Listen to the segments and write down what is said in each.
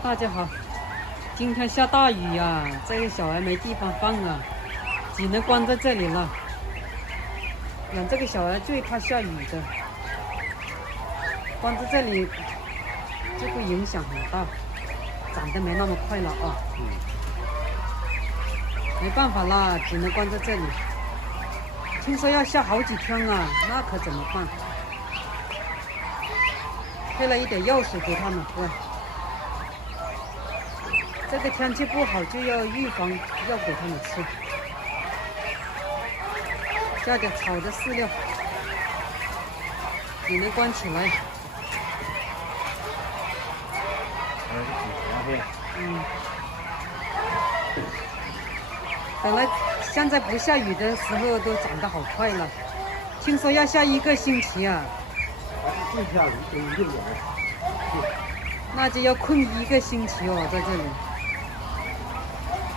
大家好，今天下大雨呀，这个小孩没地方放啊，只能关在这里了。养这个小孩最怕下雨的，关在这里就会影响很大，长得没那么快了啊。没办法啦，只能关在这里。听说要下好几天啊，那可怎么办？配了一点药水给他们喝。这个天气不好，就要预防药给他们吃。加点炒的饲料，只能关起来。本来现在不下雨的时候都长得好快了，听说要下1个星期啊。不下雨都1年。那就要困1个星期哦，在这里。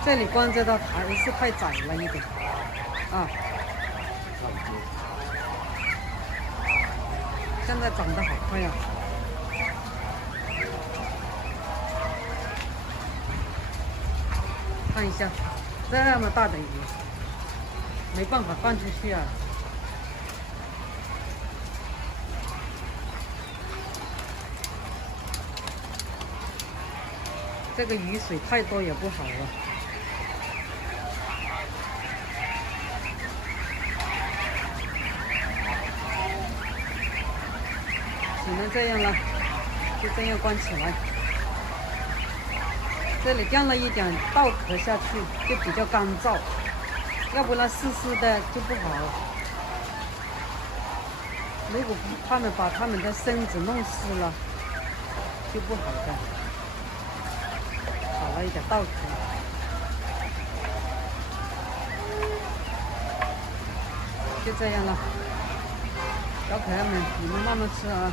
这里关着的还是太窄了一点啊。现在长得好快啊！看一下，这么大的鱼，没办法放出去啊。这个雨水太多也不好了。只能这样了，就这样关起来。这里垫了一点稻壳下去，就比较干燥，要不然湿湿的就不好。如果他们把他们的身子弄湿了，就不好的。少了一点稻壳，就这样了。小可爱们，你们慢慢吃啊。